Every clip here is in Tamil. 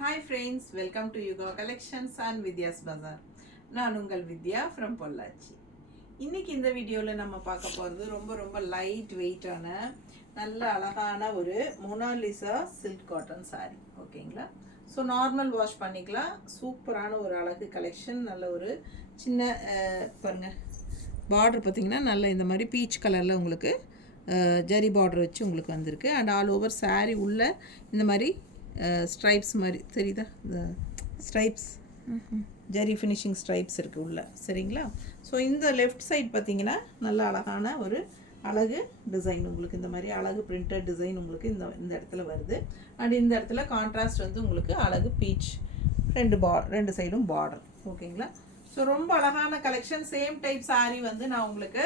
Hi friends, welcome to Yuga Collections and Vidya's Bazaar. நான் உங்கள் வித்யா ஃப்ரம் பொள்ளாச்சி. இன்னைக்கு இந்த வீடியோவில் நம்ம பார்க்க போகிறது ரொம்ப லைட் வெயிட்டான நல்ல அழகான ஒரு மோனாலிசா சில்க் காட்டன் சாரீ. ஓகேங்களா? ஸோ நார்மல் வாஷ் பண்ணிக்கலாம். சூப்பரான ஒரு அழகு கலெக்ஷன். நல்ல ஒரு சின்ன பாருங்கள், பார்டர் பார்த்திங்கன்னா நல்ல இந்த மாதிரி பீச் கலரில் உங்களுக்கு ஜரி பார்டர் வச்சு உங்களுக்கு வந்திருக்கு. அண்ட் ஆல் ஓவர் சாரீ உள்ள இந்த மாதிரி ஸ்ட்ரைப்ஸ் மாதிரி தெரியுதா, இந்த ஸ்ட்ரைப்ஸ் ஜரி ஃபினிஷிங் ஸ்ட்ரைப்ஸ் இருக்குது உள்ள. சரிங்களா? ஸோ இந்த லெஃப்ட் சைட் பார்த்திங்கன்னா நல்ல அழகான ஒரு அழகு டிசைன், உங்களுக்கு இந்த மாதிரி அழகு பிரிண்டட் டிசைன் உங்களுக்கு இந்த இடத்துல வருது. அண்ட் இந்த இடத்துல கான்ட்ராஸ்ட் வந்து உங்களுக்கு அழகு பீச், ரெண்டு சைடும் பார்டர். ஓகேங்களா? ஸோ ரொம்ப அழகான கலெக்ஷன். சேம் டைப் சாரீ வந்து நான் உங்களுக்கு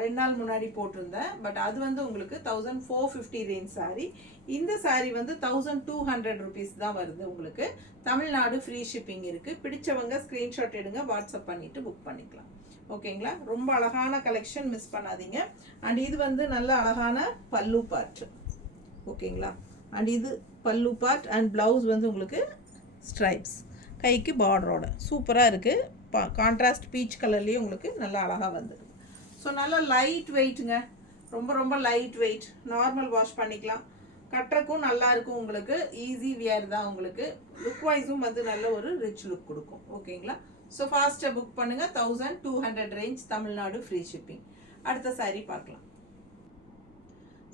2 நாள் முன்னாடி போட்டிருந்தேன். பட் அது வந்து உங்களுக்கு 1450 ரேஞ்ச் சாரீ. இந்த சாரீ வந்து 1200 ருபீஸ் தான் வருது. உங்களுக்கு தமிழ்நாடு ஃப்ரீ ஷிப்பிங் இருக்குது. பிடிச்சவங்க ஸ்க்ரீன்ஷாட் எடுங்க, வாட்ஸ்அப் பண்ணிவிட்டு புக் பண்ணிக்கலாம். ஓகேங்களா? ரொம்ப அழகான கலெக்ஷன், மிஸ் பண்ணாதீங்க. அண்ட் இது வந்து நல்ல அழகான பல்லு பார்ட். ஓகேங்களா? அண்ட் இது பல்லு பார்ட் அண்ட் ப்ளவுஸ் வந்து உங்களுக்கு ஸ்ட்ரைப்ஸ், கைக்கு பார்டரோட சூப்பராக இருக்குது. கான்ட்ராஸ்ட் பீச் கலர்லேயே உங்களுக்கு நல்லா அழகாக வந்துருக்கு. ஸோ நல்லா லைட் வெயிட்டுங்க, ரொம்ப லைட் வெயிட். நார்மல் வாஷ் பண்ணிக்கலாம், கட்டுறக்கும் நல்லா இருக்கும். உங்களுக்கு ஈஸி வியர் தான். உங்களுக்கு லுக் வைஸும் வந்து நல்ல ஒரு ரிச் லுக் கொடுக்கும். ஓகேங்களா? ஸோ ஃபாஸ்ட்டாக புக் பண்ணுங்கள். 1200 ரேஞ்ச், தமிழ்நாடு ஃப்ரீ ஷிப்பிங். அடுத்த சாரீ பார்க்கலாம்.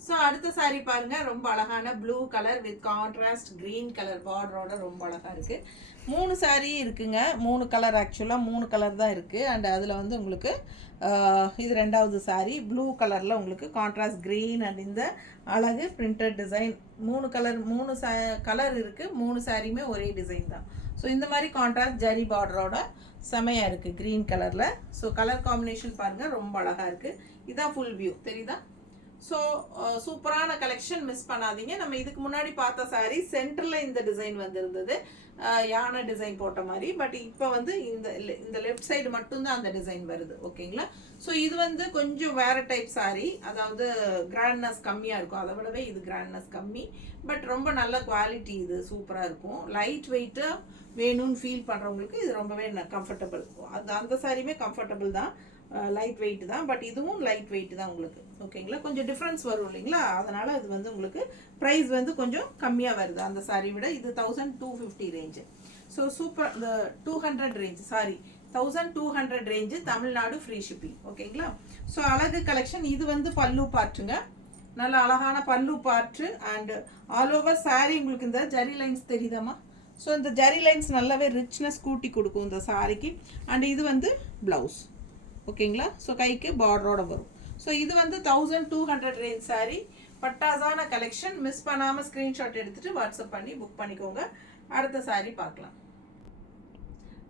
ஸோ அடுத்த சாரீ பாருங்கள், ரொம்ப அழகான blue colour with contrast green colour பார்டரோட ரொம்ப அழகாக இருக்குது. 3 சாரீ இருக்குங்க. 3 கலர், ஆக்சுவலாக 3 கலர் தான் இருக்குது. அண்ட் அதில் வந்து உங்களுக்கு இது 2வது சாரீ ப்ளூ கலரில் உங்களுக்கு கான்ட்ராஸ்ட் க்ரீன் அண்ட் இந்த அழகு பிரிண்டட் டிசைன். 3 கலர் இருக்குது. 3 சாரியுமே ஒரே டிசைன் தான். ஸோ இந்த மாதிரி கான்ட்ராஸ்ட் ஜரி பார்டரோட செமையாக இருக்குது க்ரீன் கலரில். ஸோ கலர் காம்பினேஷன் பாருங்கள், ரொம்ப அழகாக இருக்குது. இதான் ஃபுல் வியூ, தெரியுதா? ஸோ சூப்பரான கலெக்ஷன், மிஸ் பண்ணாதீங்க. நம்ம இதுக்கு முன்னாடி பார்த்த சாரீ சென்டரில் இந்த டிசைன் வந்துருந்தது, யானை டிசைன் போட்ட மாதிரி. பட் இப்போ வந்து இந்த லெஃப்ட் சைடு மட்டும்தான் அந்த டிசைன் வருது. ஓகேங்களா? ஸோ இது வந்து கொஞ்சம் வேறு டைப் சாரீ, அதாவது கிராண்ட்னஸ் கம்மியாக இருக்கும். அதை விடவே இது கிராண்ட்னஸ் கம்மி, பட் ரொம்ப நல்ல குவாலிட்டி. இது சூப்பராக இருக்கும். லைட் வெயிட்டாக வேணும்னு ஃபீல் பண்ணுறவங்களுக்கு இது ரொம்பவே கம்ஃபர்டபுள். அந்த சாரியுமே கம்ஃபர்டபுள் தான், லைட் வெயிட் தான். பட் இதுவும் லைட் வெயிட் தான் உங்களுக்கு. ஓகேங்களா? கொஞ்சம் டிஃப்ரென்ஸ் வரும் இல்லைங்களா? அதனால் இது வந்து உங்களுக்கு ப்ரைஸ் வந்து கொஞ்சம் கம்மியாக வருது அந்த சாரீ விட. இது 1250 ரேஞ்சு. So super. இந்த 200 range, sorry 1200 range, Tamil Nadu free shipping. ஓகேங்களா? ஸோ அழகு கலெக்ஷன். இது வந்து பல்லு பார்ட்டுங்க, நல்ல அழகான பல்லு part. And all over sari உங்களுக்கு இந்த ஜரி லைன்ஸ் தெரியுதாம்மா? ஸோ இந்த ஜரி லைன்ஸ் நல்லாவே ரிச்னஸ் கூட்டி கொடுக்கும் இந்த சாரீக்கு. அண்ட் இது வந்து ப்ளவுஸ். ஓகேங்களா? ஸோ கைக்கு பார்டரோட வரும். ஸோ இது வந்து 1200 ரேஞ்ச் சாரீ. பட்டாசான கலெக்ஷன், மிஸ் பண்ணாமல் ஸ்க்ரீன்ஷாட் எடுத்துகிட்டு வாட்ஸ்அப் பண்ணி புக் பண்ணிக்கோங்க. அடுத்த சாரீ பார்க்கலாம்.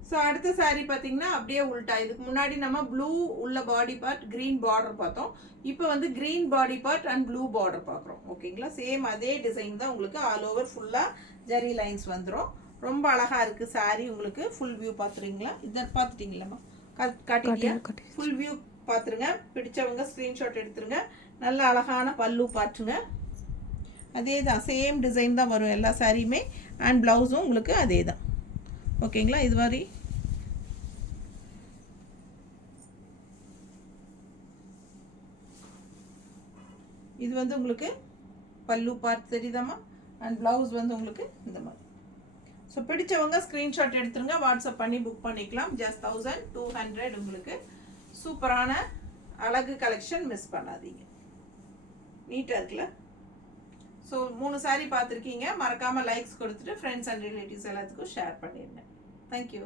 ஸோ அடுத்த சாரீ பார்த்தீங்கன்னா அப்படியே உல்ட்டா. இதுக்கு முன்னாடி நம்ம ப்ளூ உள்ள பாடி பார்ட், க்ரீன் பார்டர் பார்த்தோம். இப்போ வந்து green body part and blue border பார்க்குறோம். ஓகேங்களா? சேம் அதே டிசைன் தான் உங்களுக்கு. ஆல் ஓவர் ஃபுல்லாக ஜரி லைன்ஸ் வந்துடும். ரொம்ப அழகாக இருக்குது சாரீ. உங்களுக்கு ஃபுல் வியூ பார்த்துறீங்களா? இதை பார்த்துட்டிங்களாம்மா? காட்டிட்டியா? ஃபுல் வியூ பார்த்துருங்க. பிடிச்சவங்க ஸ்க்ரீன்ஷாட் எடுத்துருங்க. நல்ல அழகான பல்லு பார்த்துங்க. அதே தான், சேம் டிசைன் தான் வரும் எல்லா சாரியுமே. அண்ட் ப்ளவுஸும் உங்களுக்கு அதே தான். ஓகேங்களா? இது மாதிரி இது வந்து உங்களுக்கு பல்லு பார்ட் தெரியுதாம்மா? அண்ட் ப்ளவுஸ் வந்து உங்களுக்கு இந்த மாதிரி. ஸோ பிடிச்சவங்க ஸ்க்ரீன்ஷாட் எடுத்துருங்க, வாட்ஸ்அப் பண்ணி புக் பண்ணிக்கலாம். ஜஸ்ட் 1200 உங்களுக்கு. சூப்பரான அழகு கலெக்ஷன், மிஸ் பண்ணாதீங்க. நீட்டாக இருக்குல்ல? ஸோ 3 சாரீ பார்த்துருக்கீங்க. மறக்காமல் லைக்ஸ் கொடுத்துட்டு ஃப்ரெண்ட்ஸ் அண்ட் ரிலேட்டிவ்ஸ் எல்லாத்துக்கும் ஷேர் பண்ணிடுங்க. தேங்க்யூ.